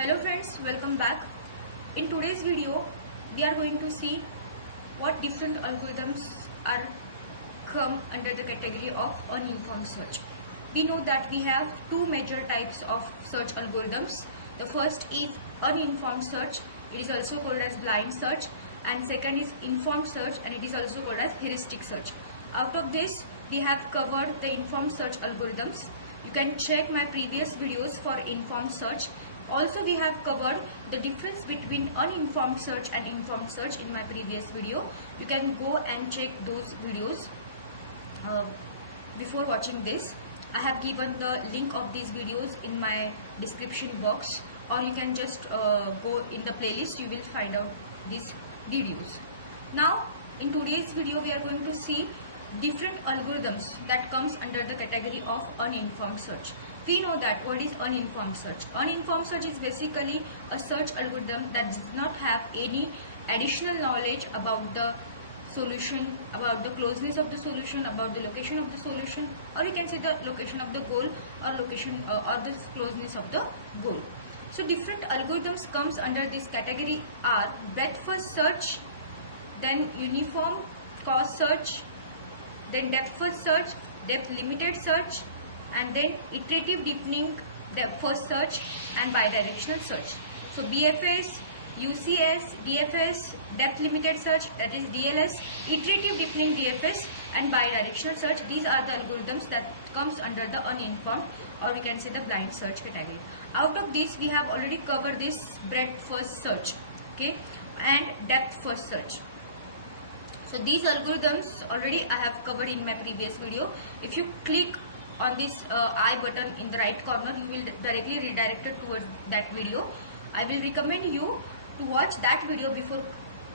Hello friends, welcome back. In today's video, we are going to see what different algorithms are come under the category of uninformed search. We know that we have two major types of search algorithms. The first is uninformed search. It is also called as blind search, and second is informed search, and it is also called as heuristic search. Out of this, we have covered the informed search algorithms. You can check my previous videos for informed search. Also, we have covered the difference between uninformed search and informed search in my previous video. You can go and check those videos before watching this. I have given the link of these videos in my description box, or you can just go in the playlist. You will find out these videos. Now, in today's video, we are going to see different algorithms that comes under the category of uninformed search. We know that what is uninformed search. Uninformed search is basically a search algorithm that does not have any additional knowledge about the solution, about the closeness of the solution, about the location of the solution, or you can say the location of the goal, or location or the closeness of the goal. So different algorithms comes under this category are breadth first search, then uniform cost search, then depth first search, depth limited search, and then iterative deepening depth first search, and bidirectional search. So BFS, UCS, DFS, depth limited search, that is DLS, iterative deepening DFS, and bidirectional search. These are the algorithms that comes under the uninformed, or we can say the blind search category. Out of this, we have already covered this breadth first search, okay, and depth first search. So these algorithms already I have covered in my previous video. If you click on this I button in the right corner, you will directly redirected towards that video. I will recommend you to watch that video before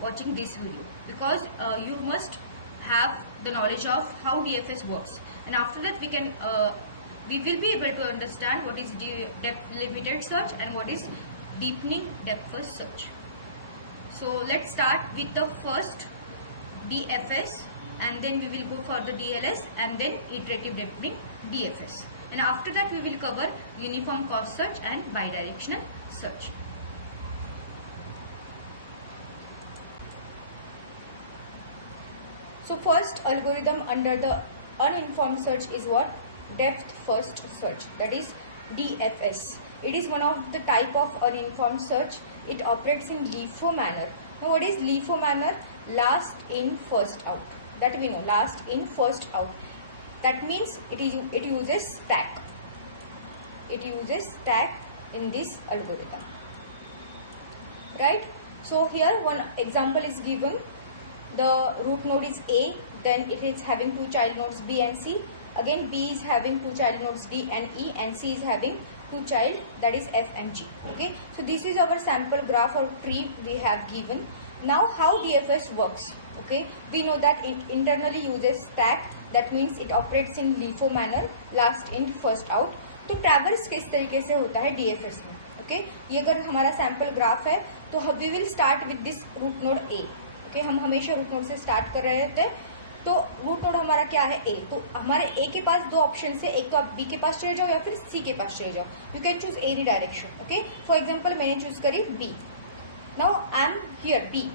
watching this video, because you must have the knowledge of how DFS works, and after that we will be able to understand what is depth limited search and what is deepening depth first search. So let's start with the first DFS, and then we will go for the DLS, and then iterative deepening DFS, and after that we will cover uniform cost search and bidirectional search. So first algorithm under the uninformed search is what? Depth first search, that is DFS. It is one of the type of uninformed search. It operates in LIFO manner. Now what is LIFO manner? Last in first out. That we know, last in first out. That means it uses stack. It uses stack in this algorithm, right? So here one example is given. The root node is A, then it is having two child nodes B and C. Again B is having two child nodes D and E, and C is having two child, that is F and G. Okay, so this is our sample graph or tree we have given. Now how DFS works? Okay, we know that it internally uses stack. That means it operates in LIFO manner, last in first out. तो traverse किस तरीके से होता है DFS में? Okay, ये अगर हमारा सैम्पल ग्राफ है तो we will start with this root node A. Okay, हम हमेशा रूट नोड से स्टार्ट कर रहे थे. तो रूट नोड हमारा क्या है? A. तो हमारे A के पास दो ऑप्शन है, एक तो आप B के पास चले जाओ या फिर C के पास चले जाओ. You can choose any direction. Okay, for example मैंने चूज करी B. Now I am here B.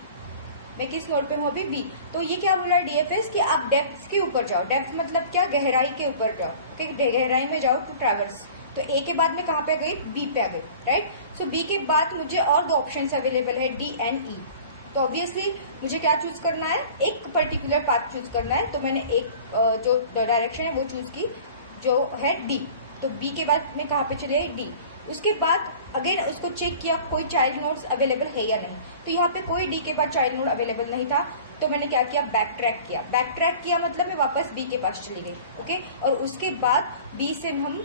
मैं किस नोड पे हूँ अभी? B. तो ये क्या बोला DFS कि आप डेप्थ के ऊपर जाओ. डेप्थ मतलब क्या? गहराई के ऊपर जाओ. ओके, गहराई में जाओ टू ट्रैवर्स. तो A के बाद में कहाँ पे आ गई? B पे आ गई, राइट? सो B के बाद मुझे और दो ऑप्शन अवेलेबल है, D एंड E. तो ऑब्वियसली मुझे क्या चूज करना है? एक पर्टिकुलर पाथ चूज करना है. तो मैंने एक जो डायरेक्शन है वो चूज की, जो है D. तो B के बाद में कहाँ पे चले आई? D. उसके बाद अगेन उसको चेक किया कोई चाइल्ड नोड्स अवेलेबल है या नहीं. तो यहाँ पे कोई D के बाद चाइल्ड नोड अवेलेबल नहीं था. तो मैंने क्या किया? बैक ट्रैक किया. बैक ट्रैक किया मतलब मैं वापस B के पास चली गई. ओके, और उसके बाद B से हम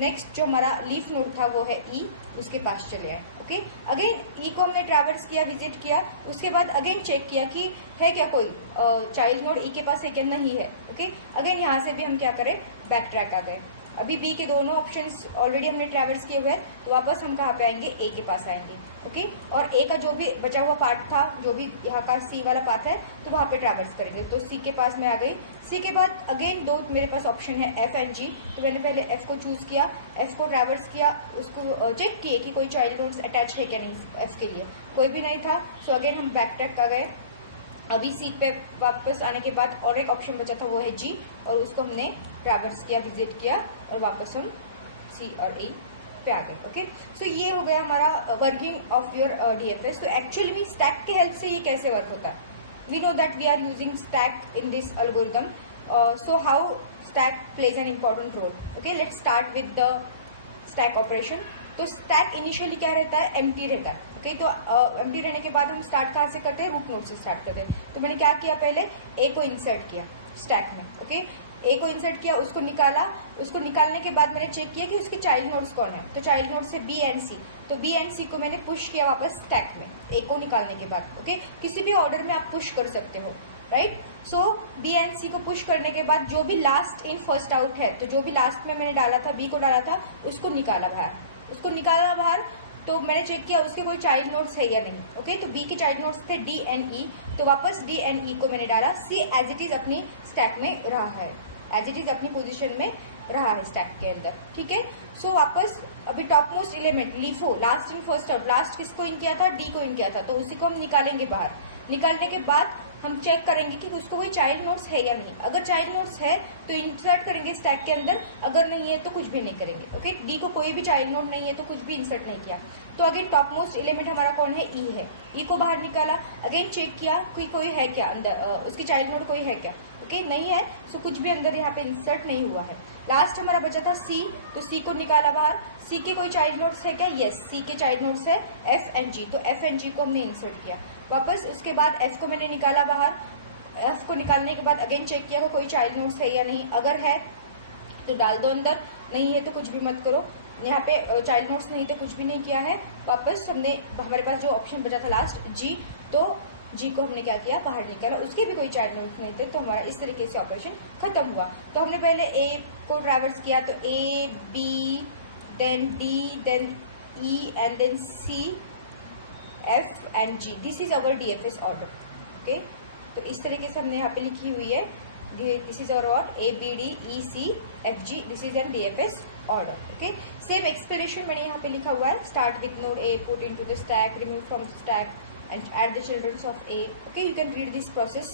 नेक्स्ट जो हमारा लीफ नोड था वो है E, उसके पास चले आए. ओके, अगेन E को हमने ट्रैवर्स किया, विजिट किया. उसके बाद अगेन चेक किया कि है क्या कोई चाइल्ड नोड E के पास है क्या? नहीं है. ओके, अगेन यहाँ से भी हम क्या करें? बैक ट्रैक आ गए. अभी बी के दोनों ऑप्शंस ऑलरेडी हमने ट्रैवर्स किए हुए हैं, तो वापस हम कहाँ पे आएंगे, ए के पास आएंगे। ओके, और ए का जो भी बचा हुआ पार्ट था, जो भी यहाँ का सी वाला पार्ट है, तो वहाँ पे ट्रैवर्स करेंगे। तो सी के पास मैं आ गई। सी के बाद अगेन दो मेरे पास ऑप्शन है, एफ एंड जी। तो मैंने पहले एफ को चूज किया, एफ को ट्रैवर्स किया, उसको चेक किए कि कोई चाइल्ड नोड्स अटैच है क्या नहीं। एफ के लिए कोई भी नहीं था, सो अगेन हम बैक ट्रैक कर गए। अभी सी पे वापस आने के बाद और एक ऑप्शन बचा था, वो है जी, और उसको हमने ट्रैवर्स किया, विजिट किया, और वापस हम सी और ए पे आ गए। ओके, सो ये हो गया हमारा वर्किंग ऑफ योर डीएफएस। तो एक्चुअली में स्टैक के हेल्प से ये कैसे वर्क होता है, we know that we are using stack in this algorithm, so how stack plays an important role. Okay, let's start with the stack operation. तो stack initially क्या रहता है, एम्प्टी रहता है। ओके, तो एम्प्टी रहने के बाद हम स्टार्ट कहाँ से करते हैं, रूट नोड से स्टार्ट करते हैं। तो मैंने क्या किया, पहले ए को इंसर्ट किया स्टैक में। ओके, ए को इंसर्ट किया, उसको निकाला, उसको निकालने के बाद मैंने चेक किया कि उसके चाइल्ड नोड्स कौन है। तो चाइल्ड नोड्स है बी एंड सी, तो बी एंड सी को मैंने पुश किया वापस स्टैक में, ए को निकालने के बाद। ओके, किसी भी ऑर्डर में आप पुश कर सकते हो, राइट। सो बी एंड सी को पुश करने के बाद जो भी लास्ट इन फर्स्ट आउट है, तो जो भी लास्ट में मैंने डाला था, बी को डाला था, उसको निकाला बाहर। उसको निकाला बाहर, तो मैंने चेक किया उसके कोई चाइल्ड नोड्स है या नहीं। ओके, तो बी के चाइल्ड नोड्स थे डी एंड ई, तो वापस डी एंड ई को मैंने डाला। सी एज इट इज अपनी स्टैक में रहा है, एज इट इज अपनी पोजीशन में रहा है स्टैक के अंदर। ठीक है, सो वापस अभी top most element LIFO, last in first out, last किसको इन किया था, डी को इन किया था, तो उसी को हम निकालेंगे बाहर। निकालने के बाद हम चेक करेंगे कि उसको कोई चाइल्ड नोड्स है या नहीं। अगर चाइल्ड नोड्स है तो इंसर्ट करेंगे स्टैक के अंदर, अगर नहीं है तो कुछ भी नहीं करेंगे। ओके, डी को कोई भी चाइल्ड नोड नहीं है तो कुछ भी इंसर्ट नहीं किया। तो अगेन टॉप मोस्ट एलिमेंट हमारा कौन है, ई है। ई को बाहर निकाला, अगेन चेक किया कि कोई है क्या अंदर, उसकी चाइल्ड नोड कोई है क्या। ओके, नहीं है, सो कुछ भी अंदर यहाँ पे इंसर्ट नहीं हुआ है। लास्ट हमारा बचा था सी, तो सी को निकाला बाहर। सी के कोई चाइल्ड नोड्स है क्या, यस, सी के चाइल्ड नोड्स है एफ एंड जी, तो एफ एंड जी को हमने इंसर्ट किया वापस। उसके बाद एफ को मैंने निकाला बाहर। एफ को निकालने के बाद अगेन चेक किया कि कोई चाइल्ड नोड्स है या नहीं, अगर है तो डाल दो अंदर, नहीं है तो कुछ भी मत करो। यहाँ पे चाइल्ड नोड्स नहीं थे, कुछ भी नहीं किया है। वापस हमने, हमारे पास जो ऑप्शन बचा था लास्ट जी, तो जी को हमने क्या किया, बाहर निकाला, उसके भी कोई चाइल्ड नोड्स नहीं थे, तो हमारा इस तरीके से ऑपरेशन खत्म हुआ। तो हमने पहले ए को ट्रैवर्स किया, तो A B then D then E and then C F and G, this is our DFS order. Okay, तो इस तरीके से हमने यहाँ पे लिखी हुई है, this is our what, A B D E C F G, this is an DFS order. Okay, same explanation मैंने यहाँ पे लिखा हुआ है, start with node A, put into the stack, remove from stack and add the children of A. Okay, you can read this process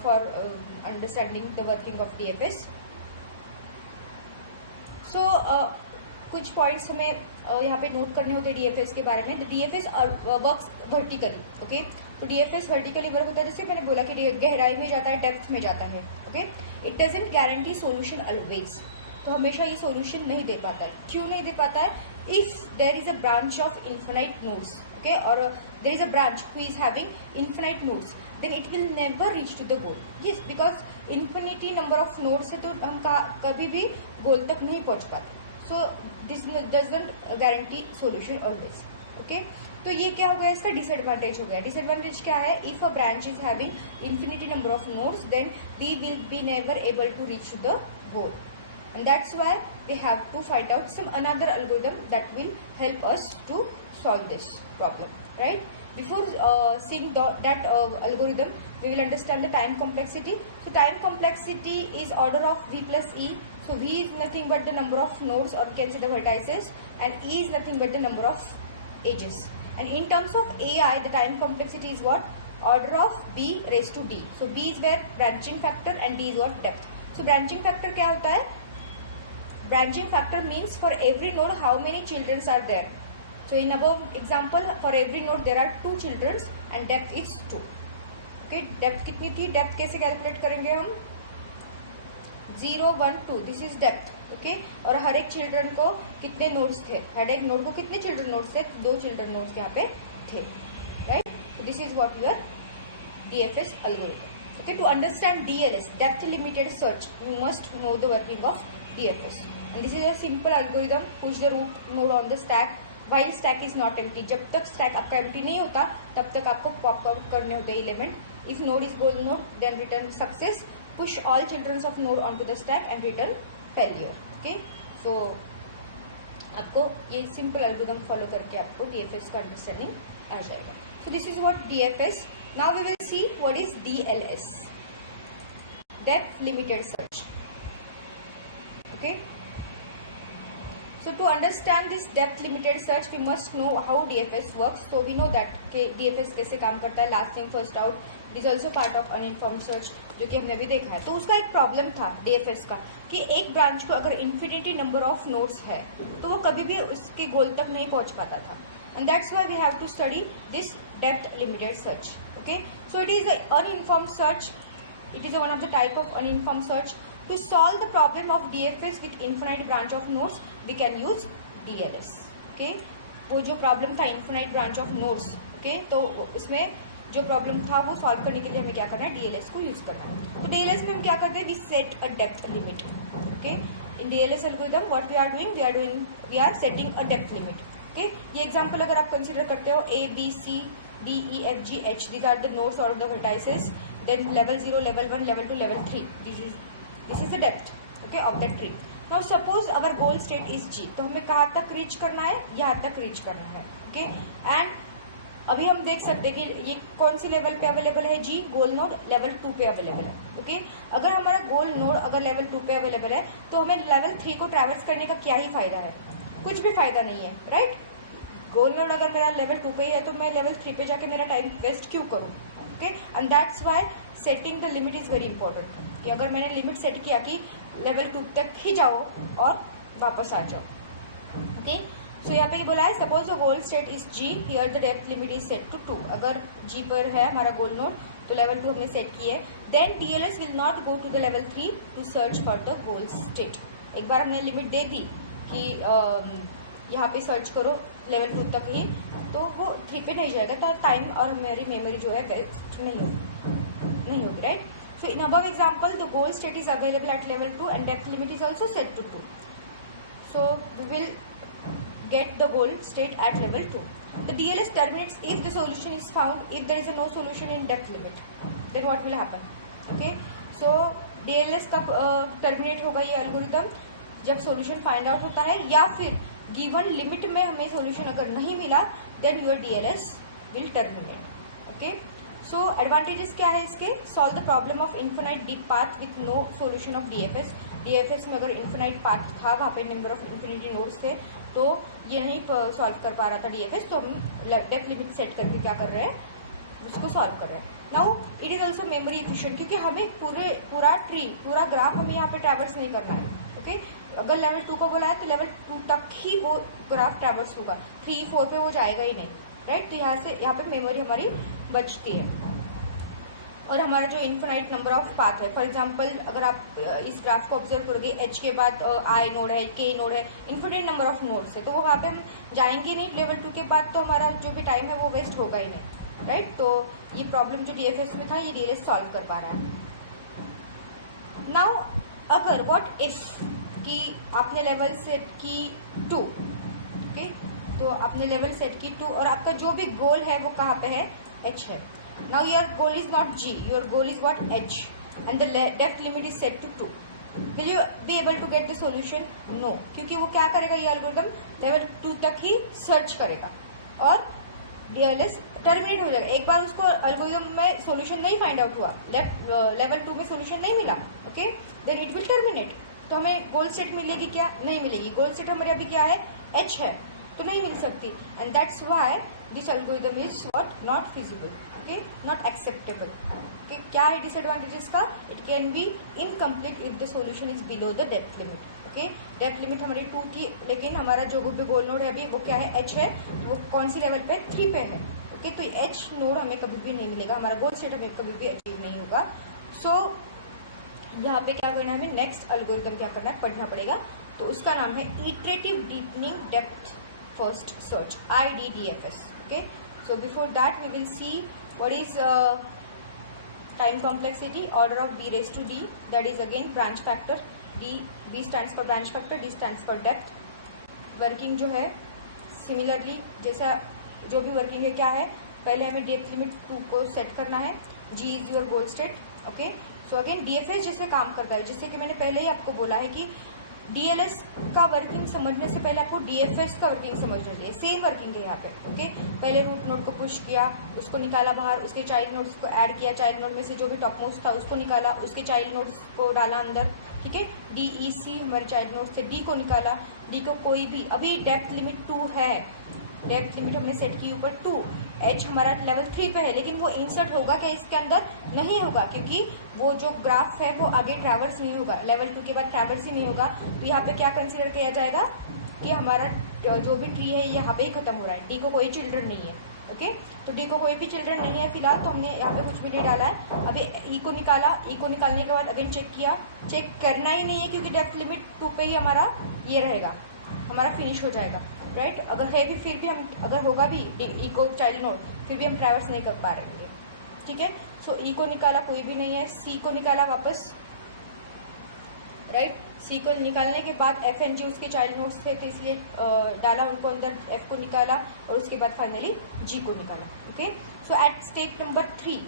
for understanding the working of DFS. So कुछ points हमें यहाँ पे note करने होते हैं DFS के बारे में। DFS works vertically. ओके, तो DFS वर्टिकली वर्क होता है, जैसे मैंने बोला कि गहराई में जाता है, डेप्थ में जाता है। Okay, it doesn't guarantee solution always, तो हमेशा ये सोल्यूशन नहीं दे पाता है। क्यों नहीं दे पाता है, if there is a branch of infinite nodes, okay, or there is a branch who is having infinite nodes, then it will never reach to the goal. Yes, because infinity number of nodes है तो हम कभी भी गोल तक नहीं पहुंच पाते। So this doesn't guarantee solution always. Okay, तो ये क्या हो गया, इसका डिसएडवांटेज हो गया। डिसएडवांटेज क्या है, if a branch is having infinity number of nodes, then we will be never able to reach to the goal, and that's why we have to find out some another algorithm that will help us to solve this problem, right? Before seeing that algorithm, we will understand the time complexity. So time complexity is order of v plus e. So v is nothing but the number of nodes, or you can say the vertices, and e is nothing but the number of edges. And in terms of AI, the time complexity is what? Order of b raised to d. So b is where branching factor and d is what? Depth. So branching factor क्या होता है? Branching factor means for every node how many children are there. So in above example, for every node there are 2 children and depth is 2. Okay, depth कितनी थी, depth कैसे calculate करेंगे हम, 0 1 2, this is depth. Okay, और हर एक children को कितने nodes थे, हर एक नोड को कितने चिल्ड्रन नोड्स थे, 2 चिल्ड्रन नोड्स यहाँ पे थे, right. So this is what your DFS algorithm. Okay, to understand DLS, depth limited search, you must know the working of DFS. And this is a simple algorithm, push the root node on the stack while stack is not empty. जब तक stack आपका empty नहीं होता तब तक आपको pop out करने होते हैं element. If node is goal node, then return success. Push all children of node onto the stack and return failure. Okay, so आपको ये सिंपल एल्गोरिथम फॉलो करके आपको DFS का अंडरस्टैंडिंग आ जाएगा. So this is what DFS. Now we will see what is DLS, depth limited search. Okay, so to understand this depth limited search we must know how DFS works. So we know that कि DFS कैसे काम करता है. Last in first out is also part of uninformed search, जो कि हमने अभी देखा है. तो उसका एक प्रॉब्लम था DFS का कि एक ब्रांच को अगर इन्फिनिटी नंबर ऑफ नोड्स है तो वो कभी भी उसके गोल तक नहीं पहुंच पाता था. And that's why we have to study this depth limited search. Okay, so it is uninformed search. It is one of the type of uninformed search. To solve the problem of DFS with infinite branch of nodes, we can use DLS. Okay, वो जो problem था infinite branch of nodes, okay, तो इसमें जो problem था वो solve करने के लिए हमें क्या करना है, DLS को यूज करना है. तो DLS में हम क्या करते हैं, we set a depth limit. Okay, in DLS algorithm what we are setting a depth limit. Okay, ये एग्जाम्पल अगर आप कंसिडर करते हो A B C D E F G H, these are the nodes or the vertices. Then level 0, level 1, level 2, level 3. This is the depth, okay, of that tree. Now suppose our goal state is G. तो हमें कहाँ तक reach करना है, यहाँ तक reach करना है. okay, and अभी हम देख सकते हैं कि ये कौन सी लेवल पे अवेलेबल है, G गोल नोड लेवल 2 पे अवेलेबल है. ओके, अगर हमारा गोल नोड अगर लेवल 2 पे अवेलेबल है तो हमें लेवल 3 को ट्रैवर्स करने का क्या ही फायदा है, कुछ भी फायदा नहीं है, राइट. गोल नोड अगर मेरा लेवल 2 पे ही है तो मैं लेवल 3 पे जाके मेरा टाइम वेस्ट क्यों करूँ. Okay, and that's why setting the limit is very important. कि अगर मैंने लिमिट सेट किया कि लेवल 2 तक ही जाओ और वापस आ जाओ. ओके, सो यहाँ पे बोला है suppose the goal state is G, here the depth limit is set to 2. अगर G पर है हमारा गोल नोड तो लेवल 2 हमने सेट की है. Then DLS will not go to the level 3 to search for the goal state. एक बार हमने लिमिट दे दी कि यहाँ पे सर्च करो लेवल 2 तक ही, तो वो 3 पे नहीं जाएगा, तो टाइम और हमारी मेमोरी जो है वेस्ट नहीं होगी, right. So in above example the goal state is available at level 2 and depth limit is also set to 2. So we will get the goal state at level 2. The DLS terminates if the solution is found. If there is no solution in depth limit, then what will happen? Okay, so DLS का terminate होगा ये algorithm जब solution find out होता है, या फिर given limit में हमें solution अगर नहीं मिला then your DLS will terminate. Okay, so advantages क्या है इसके? Solve the problem of infinite deep path with no solution of DFS. DFS में अगर infinite path था, वहाँ पे number of infinity nodes थे, तो ये नहीं सॉल्व कर पा रहा था DFS, तो हम डेप्थ लिमिट सेट करके क्या कर रहे हैं, उसको सॉल्व कर रहे हैं. Now it is also memory efficient, क्योंकि हमें पूरा ट्री, पूरा ग्राफ हमें यहाँ पे ट्रैवर्स नहीं करना है. ओके, अगर लेवल 2 को बोला है तो लेवल 2 तक ही वो ग्राफ ट्रैवर्स होगा, 3 4 पे वो जाएगा ही नहीं, राइट. तो यहाँ पे मेमोरी हमारी बचती है. और हमारा जो इन्फिनाइट नंबर ऑफ पाथ है, फॉर एग्जांपल अगर आप इस ग्राफ को ऑब्जर्व करोगे, H के बाद I नोड है, K नोड है, इन्फिनिट नंबर ऑफ नोड्स है, तो वो वहाँ पे हम जाएंगे नहीं लेवल 2 के बाद, तो हमारा जो भी टाइम है वो वेस्ट होगा ही नहीं, राइट. तो ये प्रॉब्लम जो DFS में था ये DLS सॉल्व कर पा रहा है. नाउ अगर व्हाट इफ कि आपने लेवल सेट की 2, ओके, तो आपने लेवल सेट की 2 और आपका जो भी गोल है वो कहाँ पे है, H है. Now your goal is not G, your goal is what, H, and the depth limit is set to 2. Will you be able to get the solution? No, क्योंकि वो क्या करेगा, ये एल्गोरिथम लेवल 2 तक ही सर्च करेगा और DLS terminate हो जाएगा. एक बार उसको एल्गोरिथम में सॉल्यूशन नहीं फाइंड आउट हुआ, लेवल 2 में सॉल्यूशन नहीं मिला, okay, then it will terminate. तो हमें गोल स्टेट मिलेगी क्या, नहीं मिलेगी. गोल स्टेट हमारे अभी क्या है, H है, तो नहीं मिल सकती. And that's why this algorithm is what, not feasible, not acceptable. Okay, क्या है डिसएडवांटेजेस का, it can be incomplete if the solution is below the depth limit. Okay, depth limit हमारी 2 थी, लेकिन हमारा जो गोल नोड है अभी वो क्या है, H है, वो कौन सी लेवल पे, 3 पे है. ओके, तो H नोड हमें कभी भी नहीं मिलेगा, हमारा गोल स्टेट हमें कभी भी अचीव नहीं होगा. सो यहाँ पे क्या करना है, हमें नेक्स्ट एल्गोरिथम क्या करना है, पढ़ना पड़ेगा. तो उसका नाम है iterative deepening depth first search, IDDFS. Okay, so before that we will see what is time complexity, order of B raised to D, that is again branch factor. B stands for branch factor, D stands for depth. Working जो है similarly जैसा जो भी working है क्या है, पहले हमें डेप्थ लिमिट 2 को सेट करना है, G is your goal state. Okay, so again DFS जैसे काम करता है, जैसे कि मैंने पहले ही आपको बोला है कि डीएलएस का वर्किंग समझने से पहले आपको डीएफएस का वर्किंग समझना चाहिए। सेम वर्किंग है यहाँ पे, ओके। पहले रूट नोड को पुश किया, उसको निकाला बाहर, उसके चाइल्ड नोड्स को ऐड किया, चाइल्ड नोड में से जो भी टॉप मोस्ट था उसको निकाला, उसके चाइल्ड नोड्स को डाला अंदर, ठीक है। DEC हमारे चाइल्ड नोड से, D को निकाला, D को कोई भी, अभी डेप्थ लिमिट 2 है, डेप्थ लिमिट हमने सेट की ऊपर 2, H हमारा लेवल 3 पे है, लेकिन वो इंसर्ट होगा क्या इसके अंदर? नहीं होगा, क्योंकि वो जो ग्राफ है वो आगे ट्रैवर्स नहीं होगा, लेवल 2 के बाद ट्रैवर्स ही नहीं होगा। तो यहाँ पे क्या कंसीडर किया जाएगा कि हमारा जो भी ट्री है यहाँ पे ही खत्म हो रहा है, डी को कोई चिल्ड्रन नहीं है, ओके। तो डी को कोई भी चिल्ड्रन नहीं है फिलहाल, तो हमने यहाँ पे कुछ भी नहीं डाला है। अभी ई को निकाला, ई को निकालने के बाद अगेन चेक किया, चेक करना ही नहीं है क्योंकि डेप्थ लिमिट 2 पे ही हमारा ये रहेगा, हमारा फिनिश हो जाएगा, राइट। अगर है भी फिर भी हम, अगर होगा भी ई को चाइल्ड नोड, फिर भी हम ट्रैवर्स नहीं कर पा रहे, ठीक है। सो ई को निकाला, कोई भी नहीं है, सी को निकाला वापस, राइट। सी को निकालने के बाद एफ एंड जी उसके चाइल्ड नोड्स थे, तो इसलिए डाला उनको अंदर, एफ को निकाला और उसके बाद फाइनली जी को निकाला, okay. So at step number 3,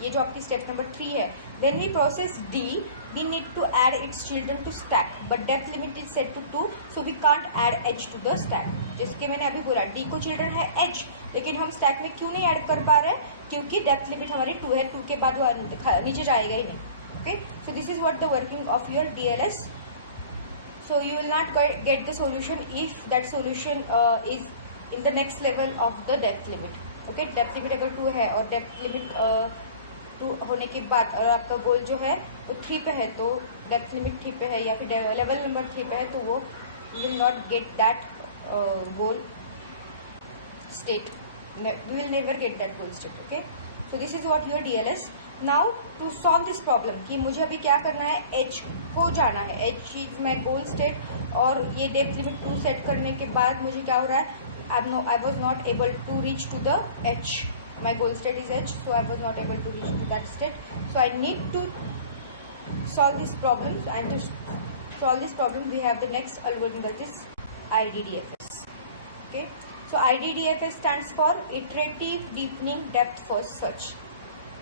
ये जो आपकी स्टेप नंबर 3 है, when we process D we need to add its children to stack but depth limit is set to 2 so we can't add h to the stack। जिसके मैंने अभी बोला d को children है h, लेकिन हम stack में क्यों नहीं ऐड कर पा रहे हैं? क्योंकि डेप्थ लिमिट हमारी 2 है, 2 के बाद वो नीचे जाएगा ही नहीं, okay. So this is what the working of your DLS। so you will not get the solution if that solution is in the next level of the depth limit, okay। Depth limit अगर 2 है और depth limit 2 होने के बाद और आपका गोल जो है वो 3 पे है, तो डेप्थ लिमिट 3 पे है या फिर लेवल नंबर 3 पे है, तो वो will not get that goal state, we will never get that goal state, okay. So this is what your DLS। Now to solve this problem कि मुझे अभी क्या करना है, H को जाना है, H is my goal state, और ये डेप्थ लिमिट 2 सेट करने के बाद मुझे क्या हो रहा है, I was not able to reach to the H, my goal state is H, so I was not able to reach to that state, so I need to solve this problem, and to solve this problem we have the next algorithm, that is IDDFS, okay। so IDDFS stands for iterative deepening depth first search,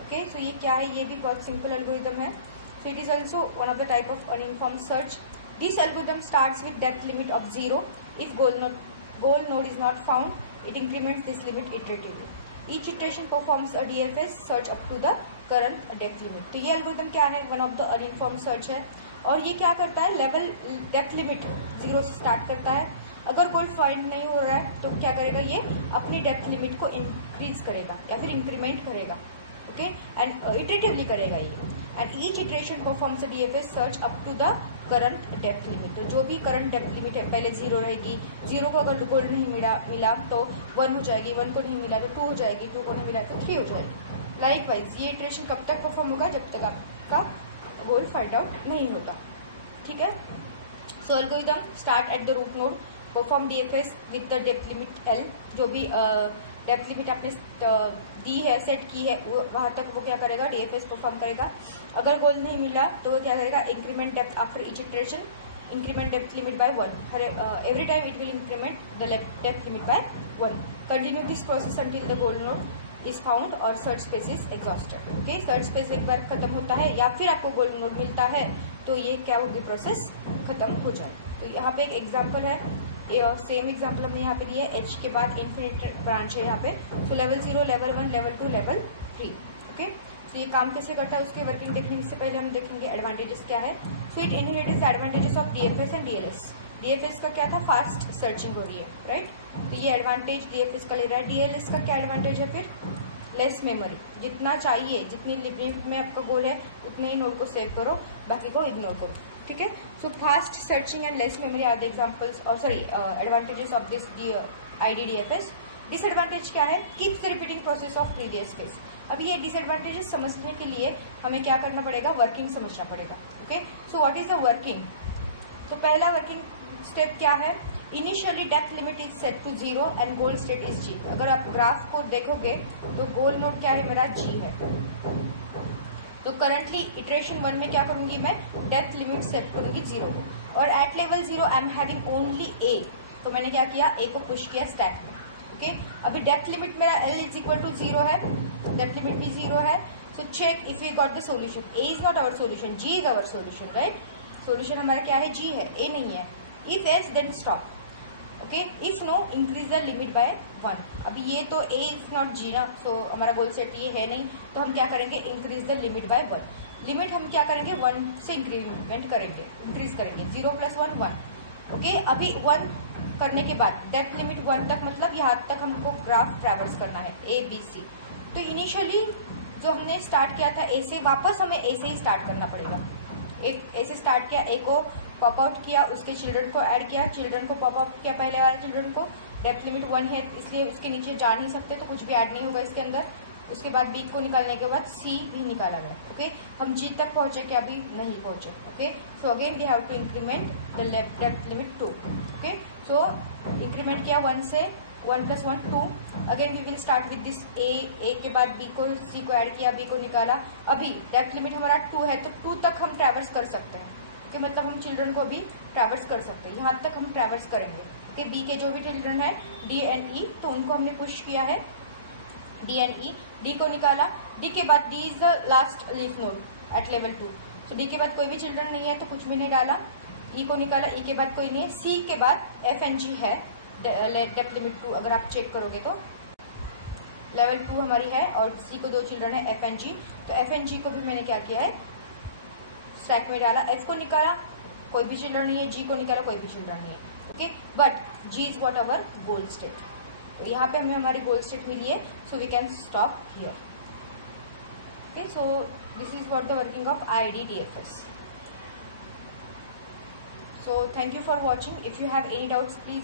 okay। so ये क्या है, ये भी बहुत simple algorithm है। so it is also one of the type of uninformed search। this algorithm starts with depth limit of 0, if goal node is not found, it increments this limit iteratively, each iteration performs a DFS search up to the current depth limit। तो ये algorithm क्या है, one of the uninformed search है, और ये क्या करता है, लेवल डेप्थ लिमिट 0 से स्टार्ट करता है। अगर गोल फाइंड नहीं हो रहा है तो क्या करेगा, ये अपनी डेप्थ लिमिट को इंक्रीज करेगा या फिर इंक्रीमेंट करेगा, ओके, एंड इटरेटिवली करेगा ये, and each iteration performs a DFS search up to the current depth limit. तो जो भी करंट डेप्थ लिमिट है, पहले 0 रहेगी, 0 को अगर गोल नहीं मिला तो 1 हो जाएगी, 1 को नहीं मिला तो 2 हो जाएगी, 2 को नहीं मिला तो 3 हो जाएगी। लाइकवाइज ये इटरेशन कब तक परफॉर्म होगा, जब तक आपका गोल फाइंड आउट नहीं होता, ठीक है। So algorithm start at the root node, perform DFS with the depth limit L, जो भी डेप्थ लिमिट आपने दी है, सेट की है, वहाँ तक वो क्या करेगा, DFS परफॉर्म करेगा। अगर गोल नहीं मिला तो वो क्या करेगा, increment depth after each iteration, increment depth limit by 1, every time it will increment the depth limit by 1। Continue this process until the goal node is found और search space is exhausted, okay. Search space एक बार खत्म होता है या फिर आपको गोल node मिलता है तो ये क्या होगी, प्रोसेस खत्म हो जाए। तो यहाँ पे एक एग्जाम्पल है, सेम एग्जाम्पल हमने यहाँ पे लिया है, H के बाद इन्फिनिट ब्रांच है यहाँ पे, तो level 0, level 1, level 2, level 3, okay. तो ये काम कैसे करता है उसके वर्किंग देखने से पहले हम देखेंगे एडवांटेजेस क्या है। So it inherits advantages of DFS and DLS। DFS का क्या था, फास्ट सर्चिंग हो रही है, राइट, तो ये एडवांटेज DFS का ले रहा है। DLS का क्या एडवांटेज है, फिर लेस मेमोरी, जितना चाहिए, जितनी लिमिट में आपका गोल है उतने ही नोड को सेव करो, बाकी को इग्नोर करो, ठीक है। So fast searching and less memory are the examples, और sorry advantages of this IDDFS। Disadvantage क्या है, keeps the repeating process of previous phase. अभी ये डिसएडवांटेजेस समझने के लिए हमें क्या करना पड़ेगा, वर्किंग समझना पड़ेगा, okay. So what is the working, तो पहला वर्किंग स्टेप क्या है, initially depth limit is set to 0 and goal state is G। अगर आप ग्राफ को देखोगे तो गोल नोड क्या है, मेरा G है, तो करंटली इटरेशन 1 में क्या करूंगी, मैं डेप्थ लिमिट सेट करूंगी 0 को, और at level 0 I am having only A, तो मैंने क्या किया, A को पुश किया स्टैक में, ओके। अभी डेप्थ लिमिट मेरा L इज इक्वल टू 0 है, डेप्थ लिमिट भी 0 है, so check if you got the solution. A is not our solution, G is our solution, right. Solution हमारा क्या है, जी है, ए नहीं है. If yes then stop. Okay, if no increase the limit by 1. अभी ये तो ए is not जी ना, तो हमारा गोल सेट ये है नहीं, तो हम क्या करेंगे, increase the limit by 1. Limit हम क्या करेंगे, 1 से इंक्रीमेंट करेंगे, इंक्रीज करेंगे. 0 + 1 1. ओके, अभी 1 करने के बाद डेप्थ लिमिट 1 तक, मतलब यहाँ तक हमको ग्राफ ट्रैवर्स करना है, ए बी सी. तो इनिशियली जो हमने स्टार्ट किया था ए से, वापस हमें ए से ही स्टार्ट करना पड़ेगा. ए से स्टार्ट किया, ए को पॉप आउट किया, उसके चिल्ड्रन को ऐड किया, चिल्ड्रन को पॉप आउट किया, पहले वाले चिल्ड्रन को. डेप्थ लिमिट 1 है इसलिए उसके नीचे जा नहीं सकते, तो कुछ भी ऐड नहीं होगा इसके अंदर. उसके बाद बी को निकालने के बाद सी भी निकाला गया. ओके, हम जी तक पहुंचे, क्या अभी नहीं पहुंचे. Okay, so again we have to increment the depth limit 2. Okay, so increment किया 1 से, 1 + 1 2. Again we will start with this A के बाद बी को, सी को ऐड किया, बी को निकाला. अभी डेप्थ लिमिट हमारा 2 है, तो 2 तक हम ट्रैवर्स कर सकते हैं. ओके, मतलब हम चिल्ड्रन को भी ट्रैवर्स कर सकते हैं, यहाँ तक हम ट्रैवर्स करेंगे. ओके, बी के जो भी चिल्ड्रन है डी एंड ई, तो उनको हमने पुश किया है, डी एंड ई. डी को निकाला, डी के बाद D is the last leaf node eight level 2. तो डी के बाद कोई भी चिल्ड्रन नहीं है, तो कुछ भी नहीं डाला. ई को निकाला, ई के बाद कोई नहीं है. सी के बाद एफ एंड जी है, डेप्थ लिमिट 2. अगर आप चेक करोगे तो लेवल 2 हमारी है, और सी को 2 चिल्ड्रन है एफ एंड जी. तो एफ एंड जी को भी मैंने क्या किया है, स्टैक में डाला. एफ को निकाला, कोई भी चिल्ड्रन नहीं है. जी को निकाला, कोई भी चिल्ड्रन नहीं है. Okay, but G is what our goal state. तो यहाँ पे हमें हमारी गोल स्टेट मिली है, so we can stop here. Okay, so this is what the working of IID-DFS. So thank you for watching. If you have any doubts, please